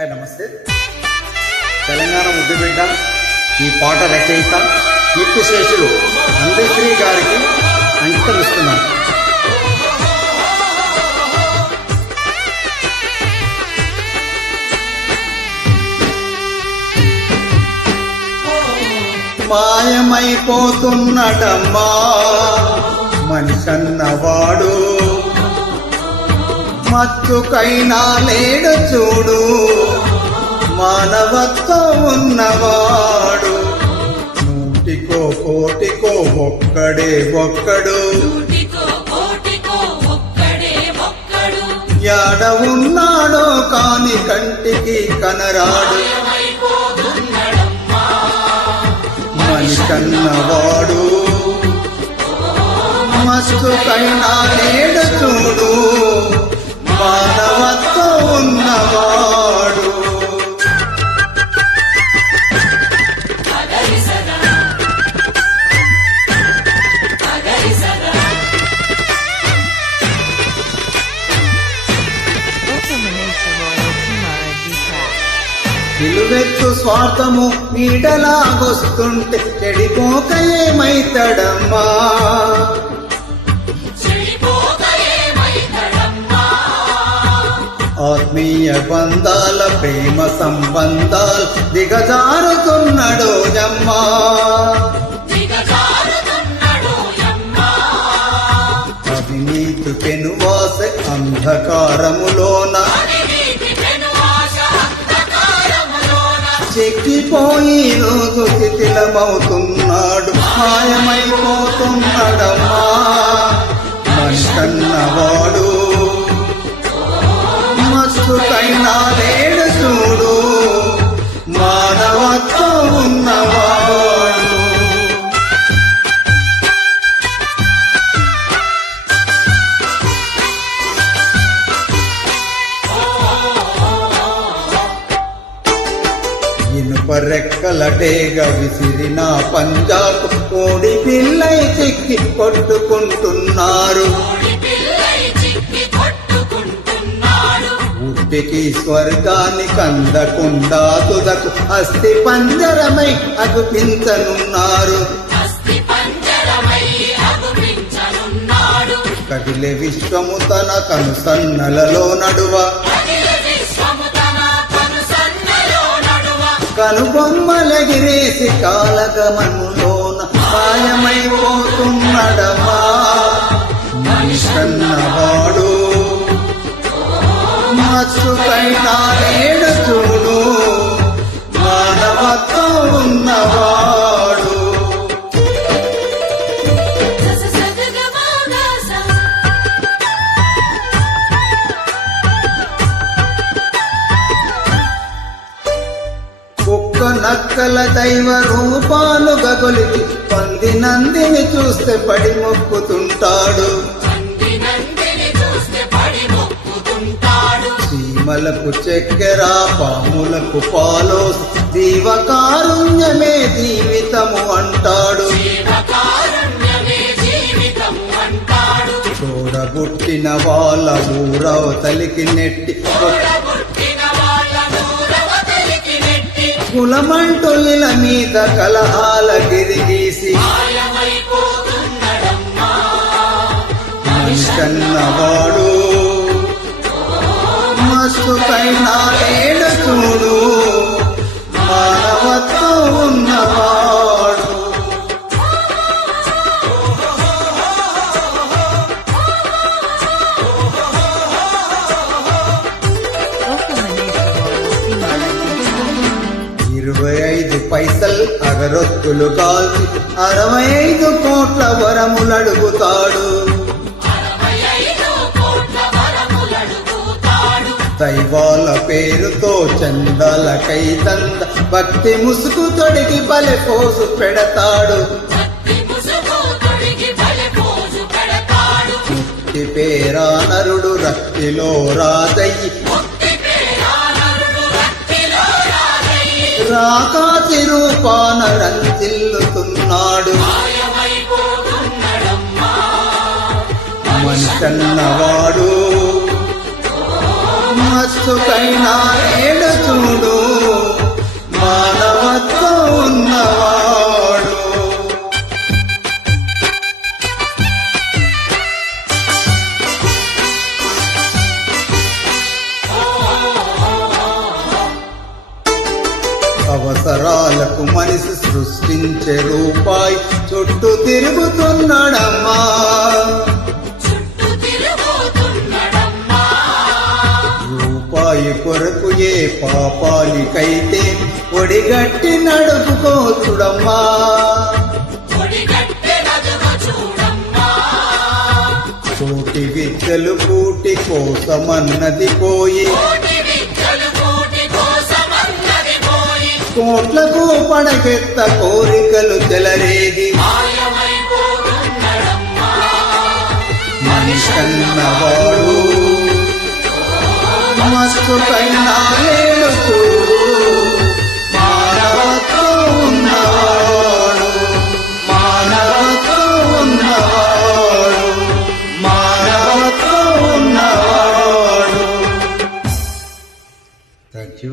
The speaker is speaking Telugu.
హాయ్ నమస్తే. తెలంగాణ ముద్దుబిడ్డ ఈ పాట రచయిత కీర్తిశేషులు అందశ్రీ గారికి అంకితం ఇస్తున్నాను. మాయమైపోతున్నడమ్మా మనిషన్నవాడు, మత్తుకైనా లేడు చూడు, మానవత్వం ఉన్నవాడు. నూటికో కోటికో ఒక్కడే ఒక్కడు, యాడ ఉన్నాడో కాని కంటికి కనరాడు. మనిషన్నవాడు మత్తుకైనా లేడు చూడు, మానవత్వం ఉన్నవాడు. నిలువెత్తు స్వార్థము నీడలాగొస్తుంటే చెడిపోక ఏమైతడమ్మా, ఆత్మీయ బంధాల ప్రేమ సంబంధాలు దిగజారుతున్నాడో యమ్మా. అవినీతి పెనువాస అంధకారములోన చెక్కిపోయి రోజు శిథిలమవుతున్నాడు, మాయమైపోతున్నాడమ్మా మనిషన్నవాడు. మత్తుకైనా లేడు చూడు, మానవత్వం ఉన్నవాడు. ఇనుప రెక్కల డేగ విసిరిన పంజాకు కోడి పిల్లై చిక్కి కొట్టుకుంటున్నారు. ఉట్టికి స్వర్గానికి అందకుండా తుదకు అస్థి పంజరమై అగుపించనున్నారు. కదిలే విశ్వము తన కనుసన్నలలో నడువ, కనుబొమ్మలెగిరేసి కాలగమనులోన మాయమైపోతున్నడమా మనిషన్నవాడు. మత్తుకైనా లేడు చూడు, మానవత్వం ఉన్నవాడు. కుక్క నక్కల దైవ రూపాలు గగొలికి పంది నందిని చూస్తే పడి మొక్కుతుంటాడు. చీమలకు చక్కెర పాములకు పాలో జీవకారుణ్యమే జీవితము అంటాడు. చూడబుట్టిన వాళ్ళ ఊరవతలికి నెట్టి కులమంటుల మీద కలహాల గిరిగీసి మనిషన్నవాడు. మత్తుకైనా లేడు చూడు, మానవత్వం ఉన్నవాడు. పైసల్ అగరొత్తులు కాల్చి 65 కోట్ల వరములడుగుతాడు. దైవాల పేరుతో చందాలకై తంద భక్తి ముసుగు తొడిగి బలె పోసు పెడతాడు. ముక్తి పేరా నరుడు రక్తిలో రాజయ్యి, రాకాసి రూపాన రంజిల్లుతున్నాడు. మనిషన్నవాడు మత్తుకైనా లేడు అవసరాలకు మనిషి సృష్టించే రూపాయి చుట్టూ తిరుగుతున్నాడమ్మా. రూపాయి కొరకు ఏ పాపానికైతే ఒడిగట్టి నడుపుకోచుడమ్మా. కోటి విద్యలు కూటి కోసమన్నది పోయి కోట్లకు పడకెత్త కోరికలు చెలరేగి మనిషన్నవాడు మస్తు కన్నా లేడు చూడు. మానవత్వం ఉన్నవాడు, మానవత్వం ఉన్నవాడు, మానవత్వం ఉన్నవాడు. Thank you.